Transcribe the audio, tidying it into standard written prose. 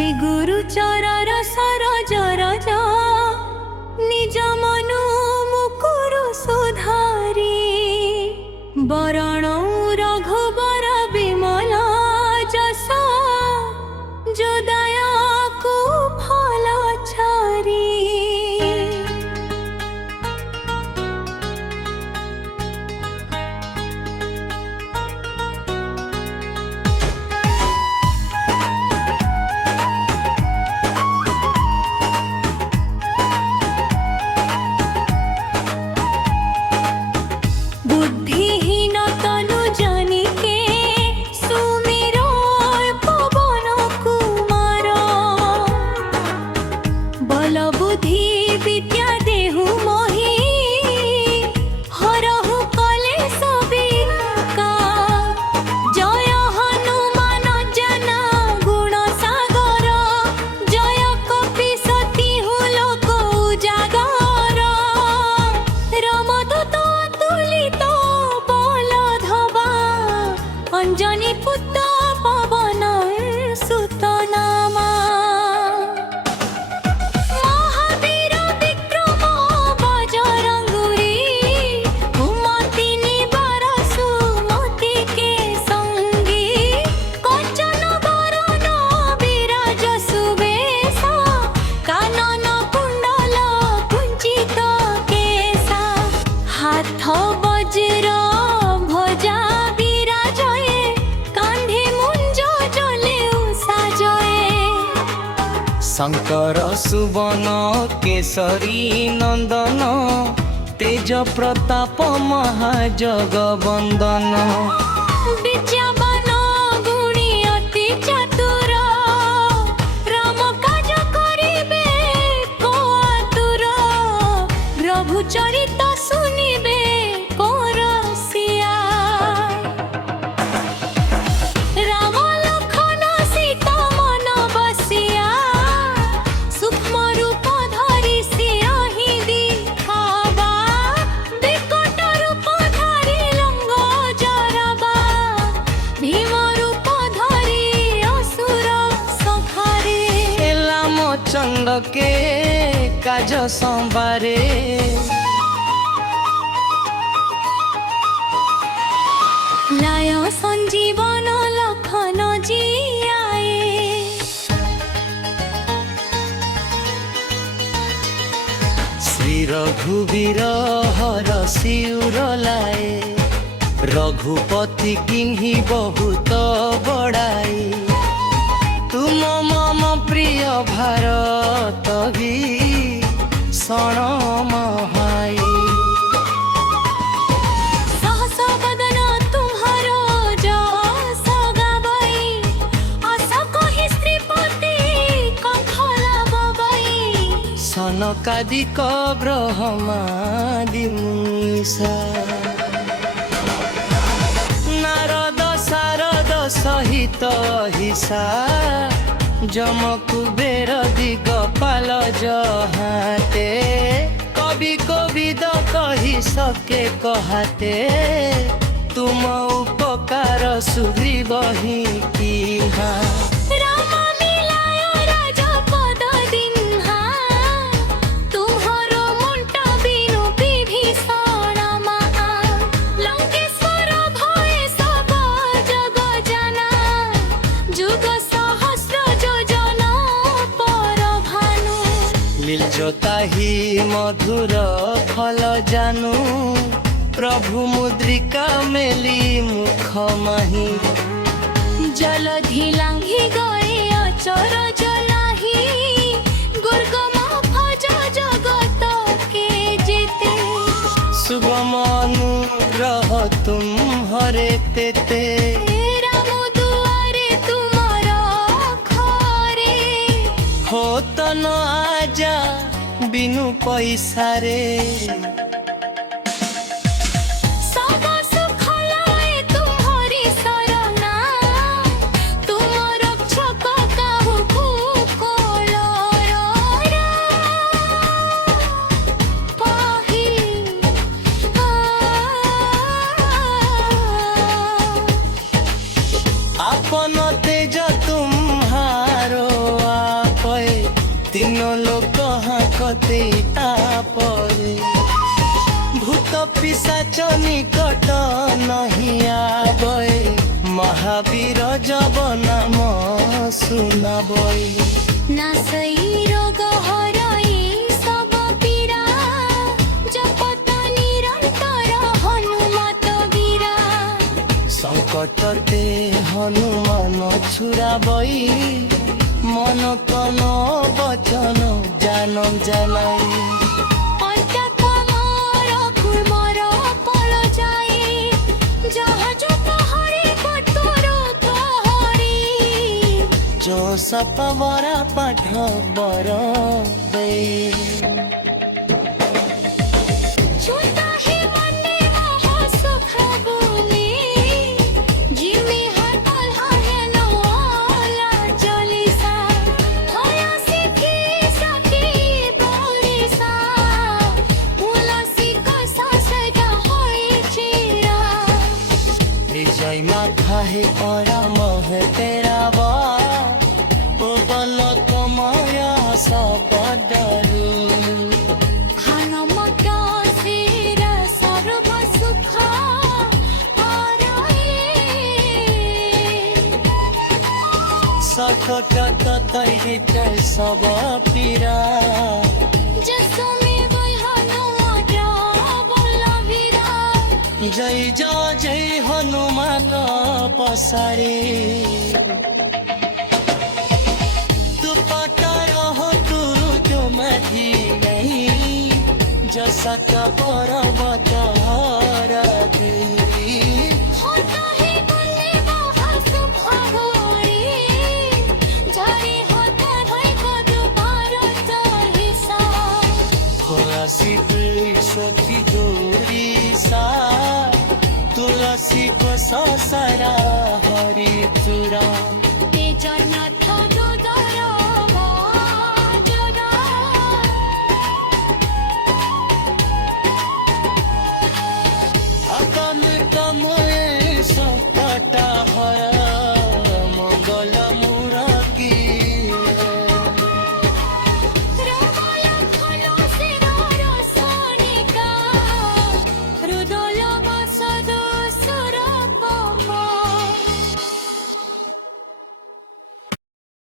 श्री गुरु चरण सरज रज निज मनु मुकुर सुधारी बरण रघुबर विमल जस जो दया को फल छारी। बुद्धिहीन तनु जानिके सुमिरो पवन कुमार बल बुद्धि विद्या देहु मोहि हरहु कलेश विकार। जय हनुमान ज्ञान गुण सागर जय कपीसती लोक उजागर। रमदूत अतुलित बल धवा अंजनी पुत्र पवन सुत नामा। महावीर विक्रम बजरंगी कुमति निवार सुमति के संगी। कंचन वरण विराज सुवेश कानन कुंडल कुंचित केसा। हाथ वज्र ध्वजा विराजए कांधे मुंज जनेऊ साजए। शंकर सुवन केसरी नंदन तेज प्रताप महाजगवंदन। विद्यावान गुणी अति चतुर राम काज करिबे को आतुर। प्रभु चरित सुनिबे को रसिया। राम लखन सीता मन बसिया सूक्ष्म रूप धरि सिरहि दिखावा। विकट रूप धरि लंग जरबा भीम रूप धरि असुर संहारे। रामचंद्र के काज संबारे लाय संजीवन लखन जियाए। श्री रघुवीर हर सिर लाए। रघुपति किन्ही बहुत बड़ाई। तुम मम प्रिय भारत भीषण महाई। सहस बदन तुम्हारो जस गावई अस कहि श्रीपति कफल बबई। सनकादिक ब्रह्मादि मुनीसा नारद सारद सहित हिसा। जम कुबेर दिगपाल जहाते कवि कोविद कहि सके कहते। तुम उपकार सुग्रीव ही कीन्हा। राम मिलाय राजपद दिन्हा तुम्हारो मुंटा बिनु विभीषण महा। लंकेश्वर भय सब जग जना जुग सहस्र योजन पर भानु। मिल जोताही मधुर फल जानू। प्रभु मुद्रिका मेली मुख माही। जलधि लांघि गए अचर जलाही दुर्गम भज जगत के जेते। शुभम अनुग्रह तुम्हारे तेते। राम दुआरे तुम रखरे हो तो न आजा बिनु पैसा रे। सब सुख लाए तुम्हारी सरना तुम रक्षक काहू को लरा। पाही अपन तेज तुम्हारो निकट नहीं आबे महावीर जब नाम सुनाबे नासई रोग हराई सब पीरा जपत निरंतर हनुमत वीरा संकट ते हनुमान छुराबई मन कन वचन जानम जानाई अटक मोर कुर्मर पल जाए जहाज पहरे कठोर कहरी जो सप बरा पाठ बर दे छूता है मने महा सुख बोले जिमी हटल है नवाला जलिसा होया सिखी सखी बोरिसा तुलसी कसा सजा होई चिरा विजय माथा है परम है तेरा बा पवन कमाया सब डरू हनुमत सिर सर्व सुख हराए सकट कतैत सब पीरा जसो में वही हनुमत बलवीरा जय जय हनुमान पसारे तू पता रहो तू जो मधी नहीं जसा का पर्वत हरती होता है बोले महा सुख होरी झरी होता है कद पार चहिसा तुलसी सखी जोरी सा तुलसी को ससरा हरि चूरा ते जन्नत